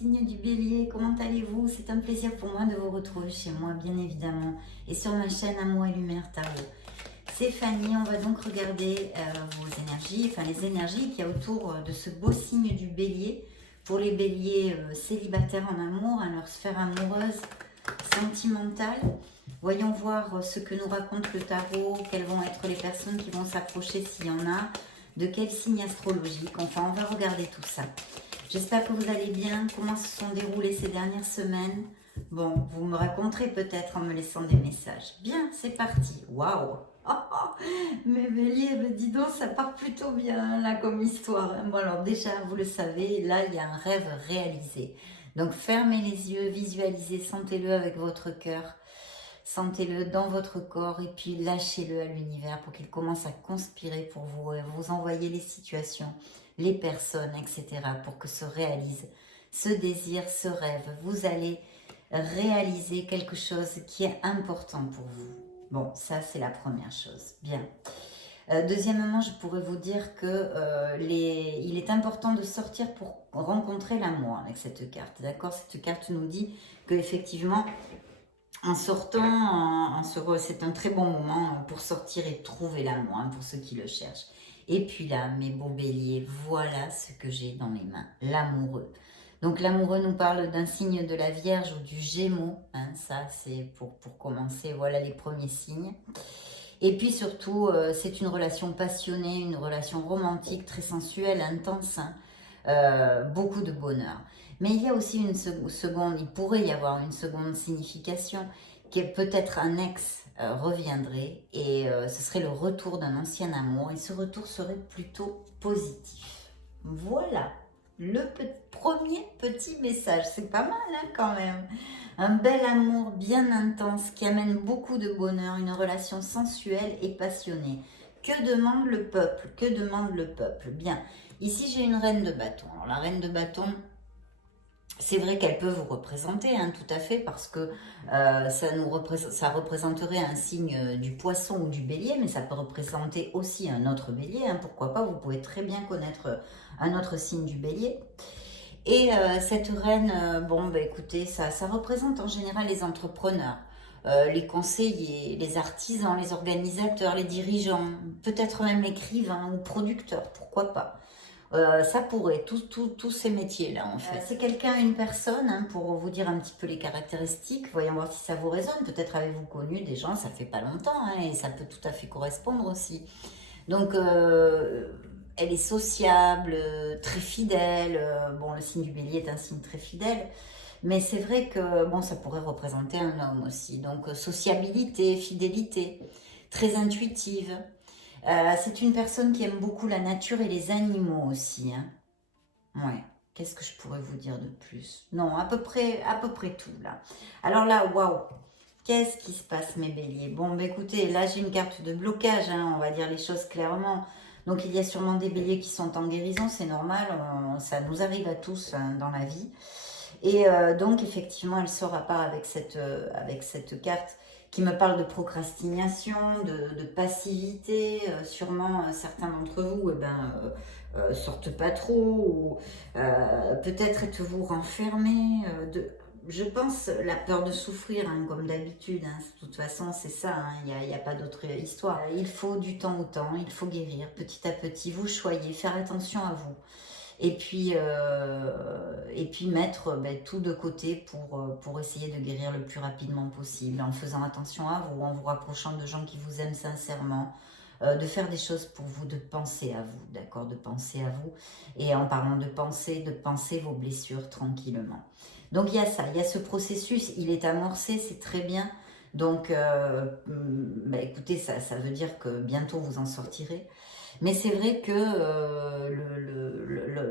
signe du Bélier, comment allez-vous? C'est un plaisir pour moi de vous retrouver chez moi, bien évidemment, et sur ma chaîne Amour et Lumière Tarot. C'est Fanny, on va donc regarder vos énergies, enfin les énergies qu'il y a autour de ce beau signe du Bélier. Pour les Béliers célibataires en amour, leur sphère amoureuse, sentimentale. Voyons voir ce que nous raconte le tarot, quelles vont être les personnes qui vont s'approcher s'il y en a, de quel signe astrologique. Enfin, on va regarder tout ça. J'espère que vous allez bien. Comment se sont déroulées ces dernières semaines? Bon, vous me raconterez peut-être en me laissant des messages. Bien, c'est parti. Waouh! Mes béliers, dis donc, ça part plutôt bien là comme histoire. Bon alors déjà, vous le savez, là il y a un rêve réalisé. Donc fermez les yeux, visualisez, sentez-le avec votre cœur. Sentez-le dans votre corps et puis lâchez-le à l'univers pour qu'il commence à conspirer pour vous et vous envoyer les situations, les personnes, etc. pour que se réalise ce désir, ce rêve. Vous allez réaliser quelque chose qui est important pour vous. Bon, ça c'est la première chose. Bien. Deuxièmement, je pourrais vous dire que il est important de sortir pour rencontrer l'amour avec cette carte. D'accord? Cette carte nous dit que effectivement, en sortant, c'est un très bon moment pour sortir et trouver l'amour, hein, pour ceux qui le cherchent. Et puis là, mes beaux béliers, voilà ce que j'ai dans les mains, l'amoureux. Donc l'amoureux nous parle d'un signe de la Vierge ou du Gémeaux, hein, ça c'est pour commencer, voilà les premiers signes. Et puis surtout, c'est une relation passionnée, une relation romantique, très sensuelle, intense, hein, beaucoup de bonheur. Mais il y a aussi une seconde, il pourrait y avoir une seconde signification, qui est peut-être un ex reviendrait et ce serait le retour d'un ancien amour et ce retour serait plutôt positif. Voilà, le premier petit message, c'est pas mal hein, quand même. Un bel amour bien intense qui amène beaucoup de bonheur, une relation sensuelle et passionnée. Que demande le peuple? Que demande le peuple? Bien, ici j'ai une reine de bâton. Alors la reine de bâton, c'est vrai qu'elle peut vous représenter, hein, tout à fait, parce que ça représenterait un signe du poisson ou du bélier, mais ça peut représenter aussi un autre bélier, hein, pourquoi pas, vous pouvez très bien connaître un autre signe du bélier. Et cette reine, bon, bah, écoutez, ça représente en général les entrepreneurs, les conseillers, les artisans, les organisateurs, les dirigeants, peut-être même l'écrivain ou producteur, pourquoi pas. Ça pourrait, tous ces métiers-là en fait. C'est quelqu'un, une personne, hein, pour vous dire un petit peu les caractéristiques, voyons voir si ça vous résonne, peut-être avez-vous connu des gens, ça fait pas longtemps, hein, et ça peut tout à fait correspondre aussi. Donc, elle est sociable, très fidèle, bon le signe du bélier est un signe très fidèle, mais c'est vrai que bon, ça pourrait représenter un homme aussi, donc sociabilité, fidélité, très intuitive. C'est une personne qui aime beaucoup la nature et les animaux aussi. Hein. Ouais. Qu'est-ce que je pourrais vous dire de plus? Non, à peu près tout là. Alors là, waouh! Qu'est-ce qui se passe mes béliers? Bon, bah écoutez, là j'ai une carte de blocage, hein, on va dire les choses clairement. Donc il y a sûrement des béliers qui sont en guérison, c'est normal, ça nous arrive à tous hein, dans la vie. Et donc effectivement, elle sort à part avec cette carte qui me parle de procrastination, de passivité. Sûrement, certains d'entre vous sortent pas trop, ou peut-être êtes-vous renfermés. Je pense la peur de souffrir, hein, comme d'habitude. Hein, de toute façon, c'est ça, hein, il n'y a pas d'autre histoire. Il faut du temps au temps, il faut guérir petit à petit. Vous choyez, faire attention à vous. Et puis mettre tout de côté pour essayer de guérir le plus rapidement possible, en faisant attention à vous, en vous rapprochant de gens qui vous aiment sincèrement, de faire des choses pour vous, de penser à vous, d'accord, de penser à vous. Et en parlant de penser vos blessures tranquillement. Donc il y a ça, il y a ce processus, il est amorcé, c'est très bien. Donc écoutez, ça veut dire que bientôt vous en sortirez. Mais c'est vrai que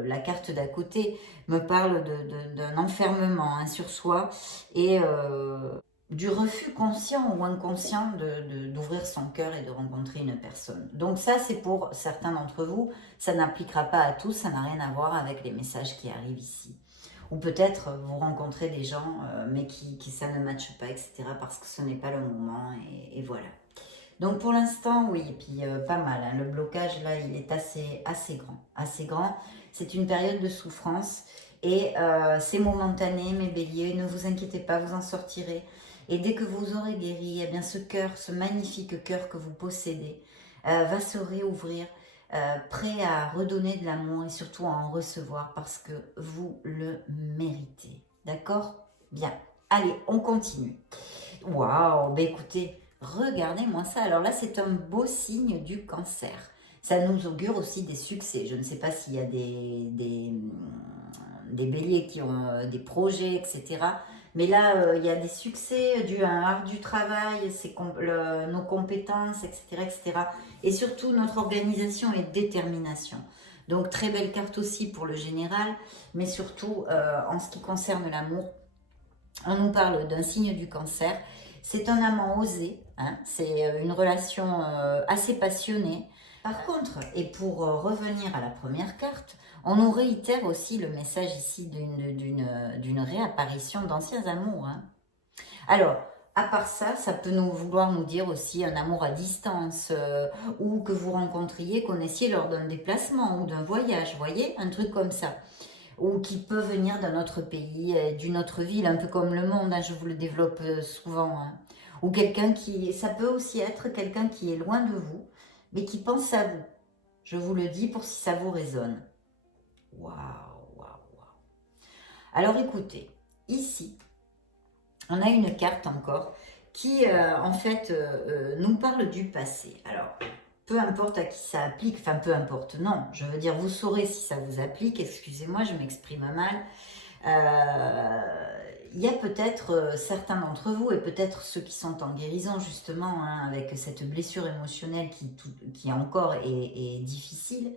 la carte d'à côté me parle d'un enfermement hein, sur soi et du refus conscient ou inconscient d'ouvrir son cœur et de rencontrer une personne. Donc ça, c'est pour certains d'entre vous. Ça n'appliquera pas à tous, ça n'a rien à voir avec les messages qui arrivent ici. Ou peut-être vous rencontrez des gens, mais qui ça ne matche pas, etc. parce que ce n'est pas le moment et voilà. Donc pour l'instant, oui, et puis pas mal. Hein. Le blocage, là, il est assez grand. Assez grand. C'est une période de souffrance. Et c'est momentané, mes béliers, ne vous inquiétez pas, vous en sortirez. Et dès que vous aurez guéri, eh bien ce cœur, ce magnifique cœur que vous possédez, va se réouvrir, prêt à redonner de l'amour et surtout à en recevoir parce que vous le méritez. D'accord? Bien. Allez, on continue. Waouh, ben écoutez, regardez-moi ça. Alors là, c'est un beau signe du cancer. Ça nous augure aussi des succès. Je ne sais pas s'il y a des béliers qui ont des projets, etc. Mais là, il y a des succès dus à un ardu travail, nos compétences, etc., etc. Et surtout, notre organisation et détermination. Donc, très belle carte aussi pour le général, mais surtout, en ce qui concerne l'amour, on nous parle d'un signe du cancer. C'est un amant osé, hein, c'est une relation assez passionnée. Par contre, et pour revenir à la première carte, on nous réitère aussi le message ici d'une réapparition d'anciens amours. Hein. Alors, à part ça, ça peut vouloir nous dire aussi un amour à distance ou que vous rencontriez, connaissiez lors d'un déplacement ou d'un voyage, vous voyez, un truc comme ça. Ou qui peut venir d'un autre pays, d'une autre ville, un peu comme le monde, hein, je vous le développe souvent. Hein. Ou quelqu'un ça peut aussi être quelqu'un qui est loin de vous, mais qui pense à vous. Je vous le dis pour si ça vous résonne. Waouh, waouh, waouh. Alors écoutez, ici, on a une carte encore qui, en fait, nous parle du passé. Alors, peu importe à qui ça applique, enfin peu importe, non, je veux dire, vous saurez si ça vous applique, excusez-moi, je m'exprime mal. Il y a peut-être certains d'entre vous, et peut-être ceux qui sont en guérison justement, hein, avec cette blessure émotionnelle qui encore est difficile,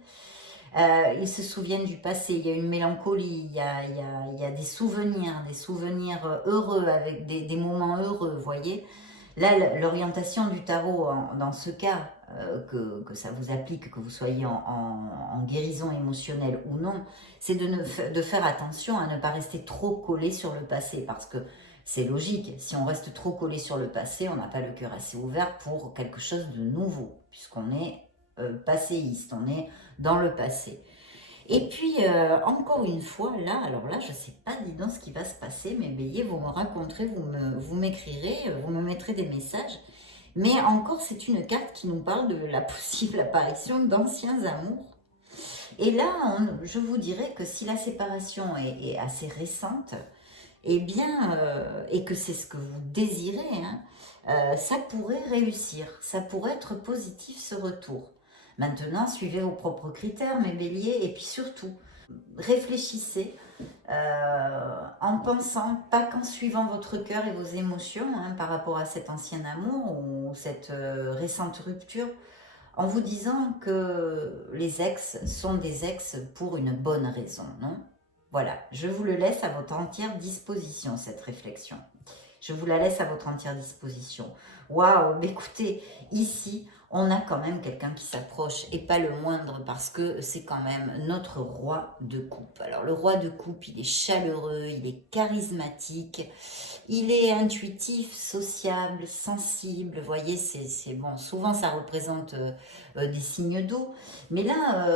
ils se souviennent du passé, il y a une mélancolie, il y a des souvenirs heureux, avec des moments heureux, vous voyez. Là, l'orientation du tarot, dans ce cas, que ça vous applique, que vous soyez en guérison émotionnelle ou non, c'est de faire attention à ne pas rester trop collé sur le passé, parce que c'est logique, si on reste trop collé sur le passé, on n'a pas le cœur assez ouvert pour quelque chose de nouveau, puisqu'on est passéiste, on est dans le passé. Et puis, encore une fois, là, alors là, je ne sais pas, dis donc, ce qui va se passer, mes béliers, vous me raconterez, vous m'écrirez, vous me mettrez des messages. Mais encore, c'est une carte qui nous parle de la possible apparition d'anciens amours. Et là, je vous dirais que si la séparation est assez récente, eh bien, et que c'est ce que vous désirez, hein, ça pourrait réussir, ça pourrait être positif ce retour. Maintenant, suivez vos propres critères, mes béliers, et puis surtout, réfléchissez en pensant, pas qu'en suivant votre cœur et vos émotions, hein, par rapport à cet ancien amour ou cette récente rupture, en vous disant que les ex sont des ex pour une bonne raison, non? Voilà, je vous le laisse à votre entière disposition, cette réflexion. Je vous la laisse à votre entière disposition. Waouh, mais écoutez, ici, on a quand même quelqu'un qui s'approche, et pas le moindre, parce que c'est quand même notre roi de coupe. Alors, le roi de coupe, il est chaleureux, il est charismatique, il est intuitif, sociable, sensible. Vous voyez, c'est bon. Souvent, ça représente des signes d'eau. Mais là,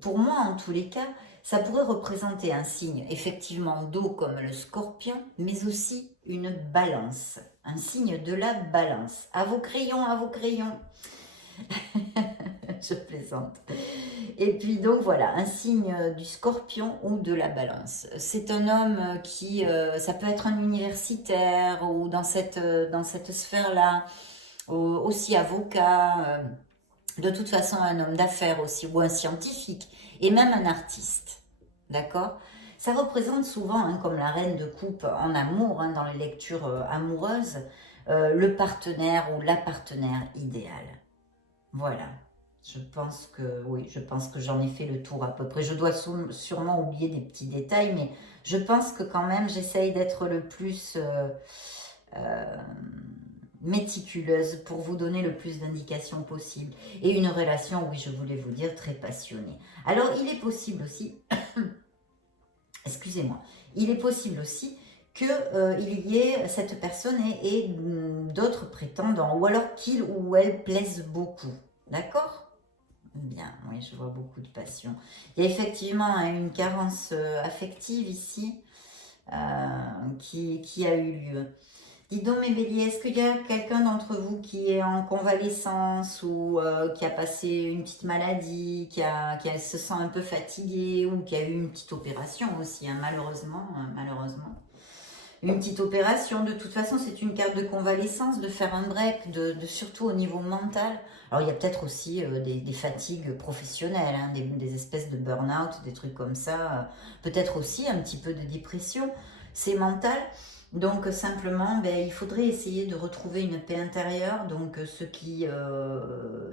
pour moi, en tous les cas, ça pourrait représenter un signe, effectivement, d'eau comme le scorpion, mais aussi une balance. Un signe de la balance. À vos crayons, à vos crayons. Je plaisante. Et puis donc voilà, un signe du scorpion ou de la balance. C'est un homme qui, ça peut être un universitaire ou dans cette sphère-là, aussi avocat, de toute façon un homme d'affaires aussi, ou un scientifique, et même un artiste. D'accord ? Ça représente souvent, hein, comme la reine de coupe en amour, hein, dans les lectures amoureuses, le partenaire ou la partenaire idéale. Voilà. Je pense que oui, je pense que j'en ai fait le tour à peu près. Je dois sûrement oublier des petits détails, mais je pense que quand même j'essaye d'être le plus méticuleuse pour vous donner le plus d'indications possible. Et une relation, oui, je voulais vous dire, très passionnée. Alors, il est possible aussi, excusez-moi, il est possible aussi qu'il y ait cette personne et d'autres prétendants, ou alors qu'il ou elle plaise beaucoup. D'accord ? Bien, oui, je vois beaucoup de passion. Il y a effectivement hein, une carence affective ici qui a eu lieu. Dis donc mes béliers, est-ce qu'il y a quelqu'un d'entre vous qui est en convalescence ou qui a passé une petite maladie, qui se sent un peu fatigué ou qui a eu une petite opération aussi, hein, malheureusement. Une petite opération, de toute façon, c'est une carte de convalescence, de faire un break, surtout au niveau mental. Alors, il y a peut-être aussi des fatigues professionnelles, hein, des espèces de burn-out, des trucs comme ça. Peut-être aussi un petit peu de dépression. C'est mental. Donc, simplement, ben, il faudrait essayer de retrouver une paix intérieure. Donc, ceux qui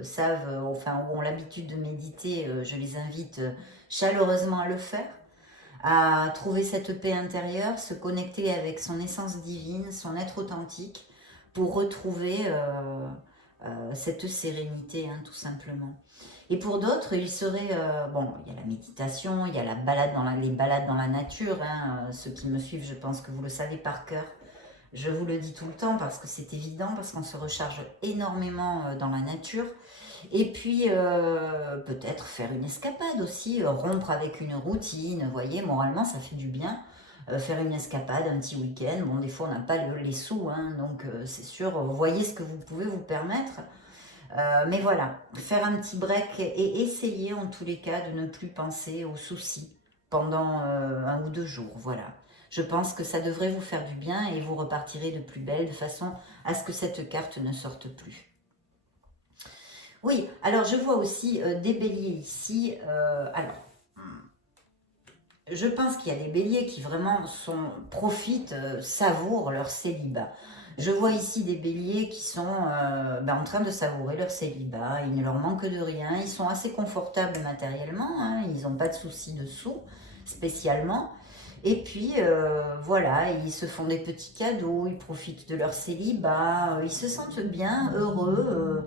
savent, enfin, ou ont l'habitude de méditer, je les invite chaleureusement à le faire, à trouver cette paix intérieure, se connecter avec son essence divine, son être authentique, pour retrouver cette sérénité, hein, tout simplement. Et pour d'autres, il serait, bon, il y a la méditation, il y a les balades dans la nature, hein, ceux qui me suivent, je pense que vous le savez par cœur. Je vous le dis tout le temps parce que c'est évident, parce qu'on se recharge énormément dans la nature. Et puis, peut-être faire une escapade aussi, rompre avec une routine, vous voyez, moralement, ça fait du bien. Faire une escapade, un petit week-end, bon, des fois, on n'a pas les sous, hein, donc c'est sûr, vous voyez ce que vous pouvez vous permettre. Mais voilà, faire un petit break et essayer, en tous les cas, de ne plus penser aux soucis pendant 1 ou 2 jours, voilà. Je pense que ça devrait vous faire du bien et vous repartirez de plus belle, de façon à ce que cette carte ne sorte plus. Oui, alors je vois aussi des béliers ici. Je pense qu'il y a des béliers qui vraiment profitent, savourent leur célibat. Je vois ici des béliers qui sont en train de savourer leur célibat. Il ne leur manque de rien. Ils sont assez confortables matériellement. Hein, ils n'ont pas de soucis de sous spécialement. Et puis, voilà, ils se font des petits cadeaux, ils profitent de leur célibat, ils se sentent bien, heureux,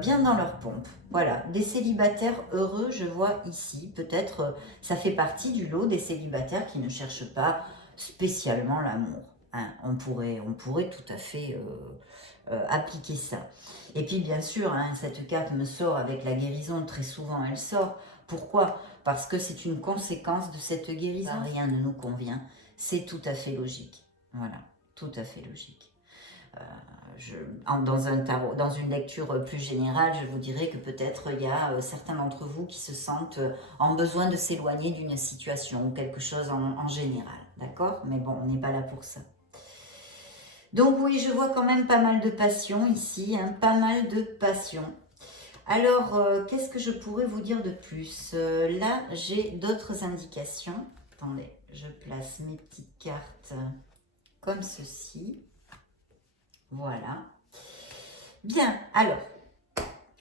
bien dans leur pompe. Voilà, des célibataires heureux, je vois ici. Peut-être, ça fait partie du lot des célibataires qui ne cherchent pas spécialement l'amour. Hein. On pourrait tout à fait appliquer ça. Et puis, bien sûr, hein, cette carte me sort avec la guérison, très souvent elle sort. Pourquoi ? Parce que c'est une conséquence de cette guérison. Rien ne nous convient. C'est tout à fait logique. Voilà, tout à fait logique. Dans un tarot, dans une lecture plus générale, je vous dirais que peut-être il y a certains d'entre vous qui se sentent en besoin de s'éloigner d'une situation ou quelque chose en général. D'accord ? Mais bon, on n'est pas là pour ça. Donc oui, je vois quand même pas mal de passion ici, hein, pas mal de passion. Alors, qu'est-ce que je pourrais vous dire de plus ? Là, j'ai d'autres indications. Attendez, je place mes petites cartes comme ceci. Voilà. Bien, alors,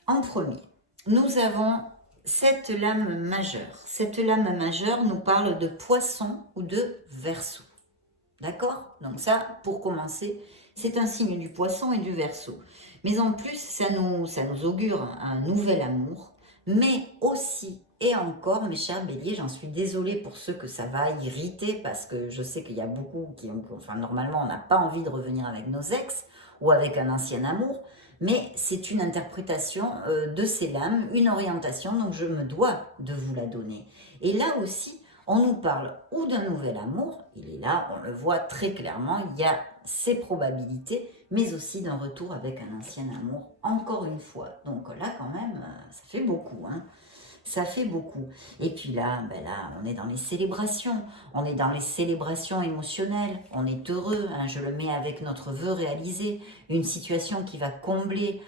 en premier, nous avons cette lame majeure. Cette lame majeure nous parle de poisson ou de Verseau. D'accord ? Donc ça, pour commencer, c'est un signe du poisson et du Verseau. Mais en plus, ça nous augure un nouvel amour, mais aussi et encore, mes chers béliers, j'en suis désolée pour ceux que ça va irriter, parce que je sais qu'il y a beaucoup qui, enfin normalement, on n'a pas envie de revenir avec nos ex ou avec un ancien amour, mais c'est une interprétation de ces lames, une orientation, donc je me dois de vous la donner. Et là aussi, on nous parle ou d'un nouvel amour, il est là, on le voit très clairement, il y a ces probabilités, mais aussi d'un retour avec un ancien amour, encore une fois. Donc là, quand même, ça fait beaucoup, hein. Ça fait beaucoup. Et puis là, on est dans les célébrations. On est dans les célébrations émotionnelles. On est heureux, hein, je le mets avec notre vœu réalisé. Une situation qui va combler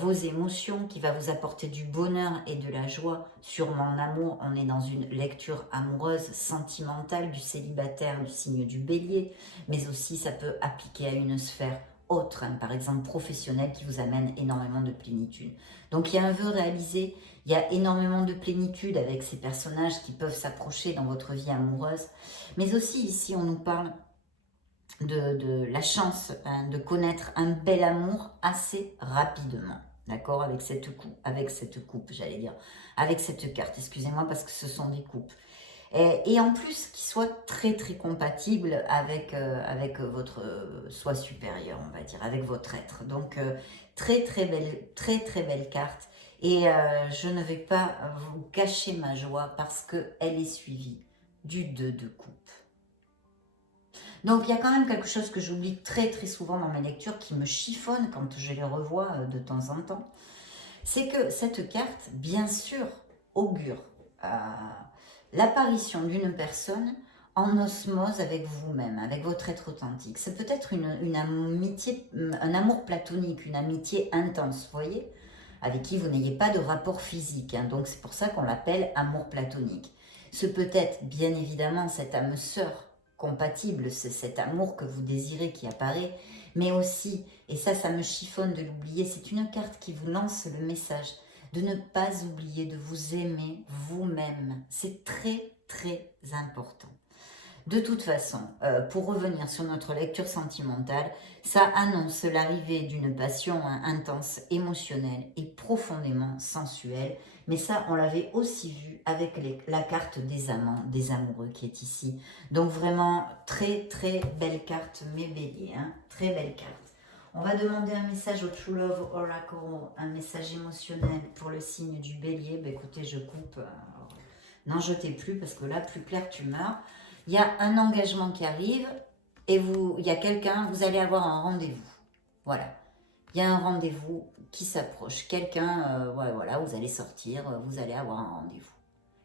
vos émotions, qui va vous apporter du bonheur et de la joie. Sûrement en amour, on est dans une lecture amoureuse, sentimentale du célibataire, du signe du bélier. Mais aussi, ça peut appliquer à une sphère autre, hein, par exemple professionnelle, qui vous amène énormément de plénitude. Donc il y a un vœu réalisé. Il y a énormément de plénitude avec ces personnages qui peuvent s'approcher dans votre vie amoureuse. Mais aussi ici, on nous parle de la chance, hein, de connaître un bel amour assez rapidement. D'accord ? Avec cette coupe, j'allais dire. Avec cette carte, excusez-moi, parce que ce sont des coupes. Et en plus, qui soit très très compatible avec votre soi supérieur, on va dire, avec votre être. Donc, très très belle carte. Et je ne vais pas vous cacher ma joie parce qu'elle est suivie du 2 de coupe. Donc il y a quand même quelque chose que j'oublie très très souvent dans mes lectures qui me chiffonne quand je les revois de temps en temps. C'est que cette carte, bien sûr, augure l'apparition d'une personne en osmose avec vous-même, avec votre être authentique. C'est peut-être une amitié, un amour platonique, une amitié intense, vous voyez, avec qui vous n'ayez pas de rapport physique. Hein, donc c'est pour ça qu'on l'appelle amour platonique. Ce peut être bien évidemment cette âme sœur compatible, c'est cet amour que vous désirez qui apparaît, mais aussi, et ça me chiffonne de l'oublier, c'est une carte qui vous lance le message de ne pas oublier de vous aimer vous-même. C'est très très important. De toute façon, pour revenir sur notre lecture sentimentale, ça annonce l'arrivée d'une passion intense, émotionnelle et profondément sensuelle. Mais ça, on l'avait aussi vu avec la carte des amants, des amoureux qui est ici. Donc vraiment, très très belle carte, mes béliers, hein, très belle carte. On va demander un message au True Love Oracle, un message émotionnel pour le signe du bélier. Ben écoutez, je coupe, n'en jetez plus parce que là, plus clair tu meurs. Il y a un engagement qui arrive et il y a quelqu'un, vous allez avoir un rendez-vous. Voilà. Il y a un rendez-vous qui s'approche. Quelqu'un, ouais, voilà, vous allez sortir, vous allez avoir un rendez-vous.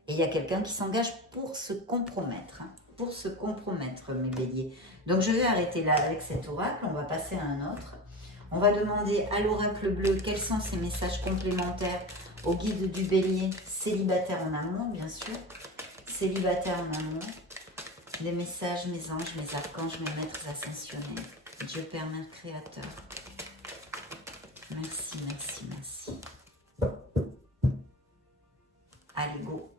Et il y a quelqu'un qui s'engage pour se compromettre. Hein, pour se compromettre, mes béliers. Donc je vais arrêter là avec cet oracle. On va passer à un autre. On va demander à l'oracle bleu quels sont ces messages complémentaires au guide du bélier, célibataire en amour, bien sûr. Célibataire en amour. Des messages, mes anges, mes archanges, mes maîtres ascensionnés. Dieu Père, Mère Créateur. Merci, merci, merci. Allez, go.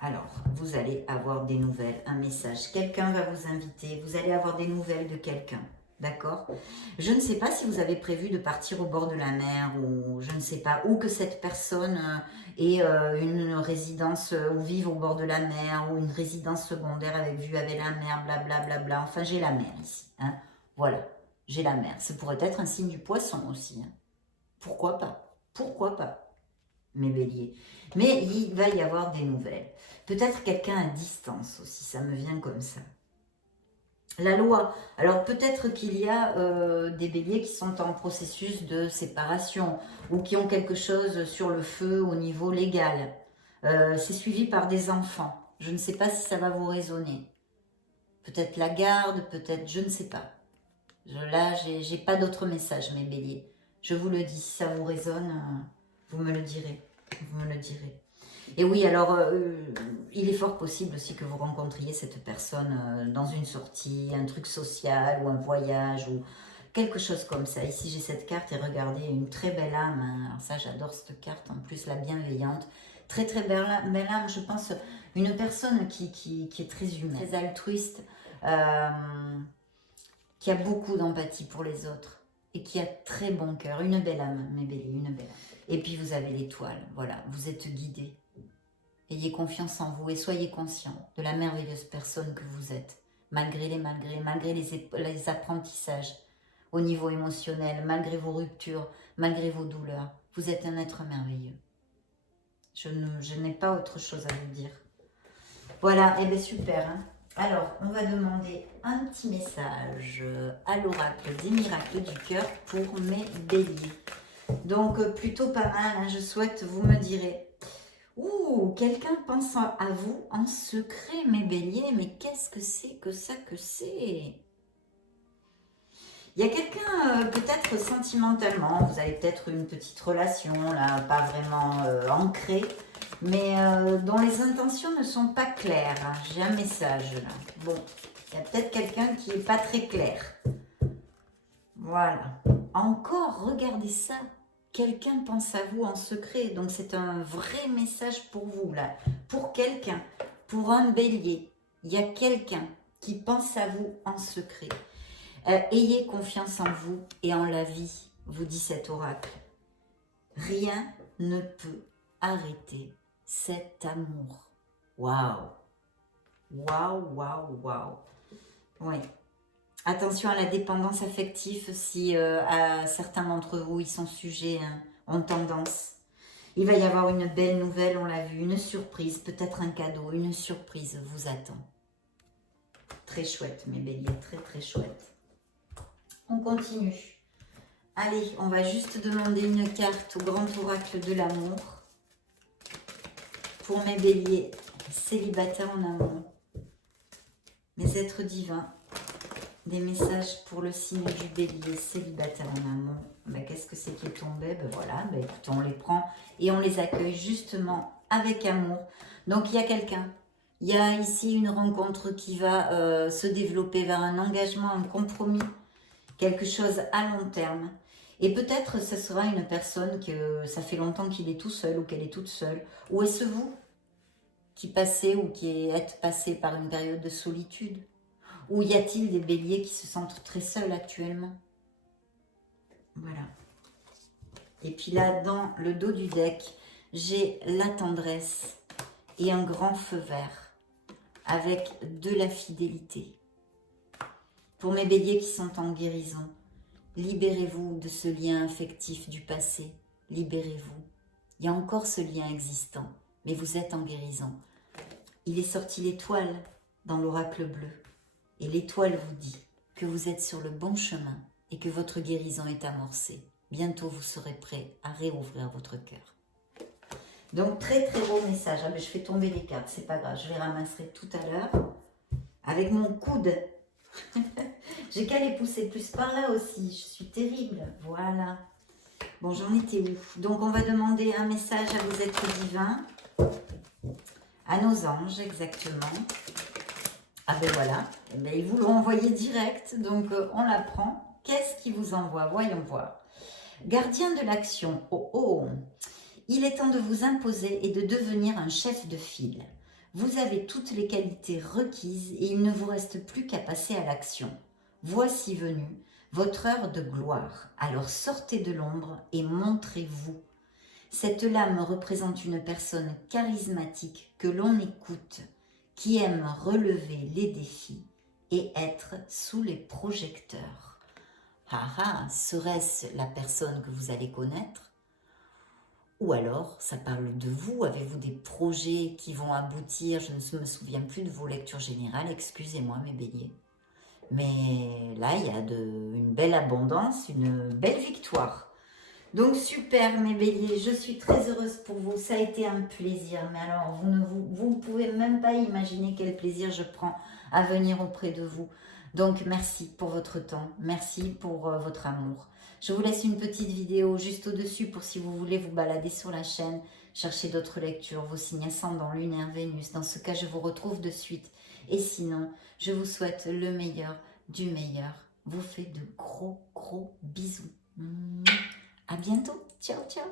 Alors, vous allez avoir des nouvelles, un message. Quelqu'un va vous inviter, vous allez avoir des nouvelles de quelqu'un. D'accord? Je ne sais pas si vous avez prévu de partir au bord de la mer ou je ne sais pas, ou que cette personne ait une résidence ou vive au bord de la mer ou une résidence secondaire avec vue avec la mer, blablabla. Bla, bla. Enfin, j'ai la mer ici. Hein. Voilà, j'ai la mer. Ça pourrait être un signe du poisson aussi. Hein. Pourquoi pas? Pourquoi pas, mes béliers? Mais il va y avoir des nouvelles. Peut-être quelqu'un à distance aussi, ça me vient comme ça. La loi. Alors peut-être qu'il y a des béliers qui sont en processus de séparation ou qui ont quelque chose sur le feu au niveau légal. C'est suivi par des enfants. Je ne sais pas si ça va vous résonner. Peut-être la garde, peut-être, je ne sais pas. Là, j'ai pas d'autre message, mes béliers. Je vous le dis, si ça vous résonne, vous me le direz. Vous me le direz. Et oui, alors, il est fort possible aussi que vous rencontriez cette personne dans une sortie, un truc social ou un voyage ou quelque chose comme ça. Ici, j'ai cette carte et regardez, une très belle âme. Hein. Alors ça, j'adore cette carte. En plus, la bienveillante. Très, très belle âme. Je pense une personne qui est très humaine, très altruiste, qui a beaucoup d'empathie pour les autres et qui a très bon cœur. Une belle âme, mes béliers, une belle âme. Et puis, vous avez l'étoile. Voilà, vous êtes guidés. Ayez confiance en vous et soyez conscient de la merveilleuse personne que vous êtes, malgré les apprentissages au niveau émotionnel, malgré vos ruptures, malgré vos douleurs. Vous êtes un être merveilleux. Je n'ai pas autre chose à vous dire. Voilà, et bien super. Hein. Alors, on va demander un petit message à l'oracle des miracles du cœur pour mes béliers. Donc, plutôt pas mal, hein, je souhaite, vous me direz. Ouh, quelqu'un pense à vous en secret, mes béliers, mais qu'est-ce que c'est que ça que c'est? Il y a quelqu'un, peut-être sentimentalement, vous avez peut-être une petite relation, là, pas vraiment ancrée, mais dont les intentions ne sont pas claires. Hein. J'ai un message, là. Bon, il y a peut-être quelqu'un qui n'est pas très clair. Voilà. Encore, regardez ça. Quelqu'un pense à vous en secret. Donc, c'est un vrai message pour vous, là. Pour quelqu'un, pour un bélier. Il y a quelqu'un qui pense à vous en secret. Ayez confiance en vous et en la vie, vous dit cet oracle. Rien ne peut arrêter cet amour. Waouh! Waouh, waouh, waouh. Oui. Attention à la dépendance affective si à certains d'entre vous, ils sont sujets, hein, ont tendance. Il va y avoir une belle nouvelle, on l'a vu, une surprise, peut-être un cadeau, une surprise vous attend. Très chouette, mes béliers, très très chouette. On continue. Allez, on va juste demander une carte au grand oracle de l'amour. Pour mes béliers célibataires en amour. Mes êtres divins. Des messages pour le signe du bélier célibataire en amour. Ben, qu'est-ce que c'est qui est tombé? Ben voilà, ben, écoutez, on les prend et on les accueille justement avec amour. Donc il y a quelqu'un. Il y a ici une rencontre qui va se développer vers un engagement, un compromis. Quelque chose à long terme. Et peut-être ce sera une personne que ça fait longtemps qu'il est tout seul ou qu'elle est toute seule. Ou est-ce vous qui passez ou qui êtes passé par une période de solitude? Ou y a-t-il des béliers qui se sentent très seuls actuellement? Voilà. Et puis là, dans le dos du deck, j'ai la tendresse et un grand feu vert avec de la fidélité. Pour mes béliers qui sont en guérison, libérez-vous de ce lien affectif du passé. Libérez-vous. Il y a encore ce lien existant, mais vous êtes en guérison. Il est sorti l'étoile dans l'oracle bleu. Et l'étoile vous dit que vous êtes sur le bon chemin et que votre guérison est amorcée. Bientôt, vous serez prêt à réouvrir votre cœur. Donc, très très beau message. Ah, mais je fais tomber les cartes, c'est pas grave. Je les ramasserai tout à l'heure avec mon coude. J'ai qu'à les pousser plus par là aussi. Je suis terrible. Voilà. Bon, j'en étais où? Donc, on va demander un message à vos êtres divins, à nos anges exactement. Ah ben voilà, eh ben, ils vous l'ont envoyé direct, donc on la prend. Qu'est-ce qui vous envoie? Voyons voir. Gardien de l'action. Oh oh. Il est temps de vous imposer et de devenir un chef de file. Vous avez toutes les qualités requises et il ne vous reste plus qu'à passer à l'action. Voici venue votre heure de gloire. Alors sortez de l'ombre et montrez-vous. Cette lame représente une personne charismatique que l'on écoute, qui aime relever les défis et être sous les projecteurs. Ah ah, serait-ce la personne que vous allez connaître? Ou alors, ça parle de vous, avez-vous des projets qui vont aboutir? Je ne me souviens plus de vos lectures générales, excusez-moi mes béliers. Mais là, il y a une belle abondance, une belle victoire. Donc super mes béliers, je suis très heureuse pour vous, ça a été un plaisir, mais alors vous ne pouvez même pas imaginer quel plaisir je prends à venir auprès de vous. Donc merci pour votre temps, merci pour votre amour. Je vous laisse une petite vidéo juste au-dessus pour si vous voulez vous balader sur la chaîne, chercher d'autres lectures, vos signes ascendants, lunaire, Vénus. Dans ce cas, je vous retrouve de suite. Et sinon, je vous souhaite le meilleur du meilleur. Vous fais de gros bisous. À bientôt. Ciao, ciao.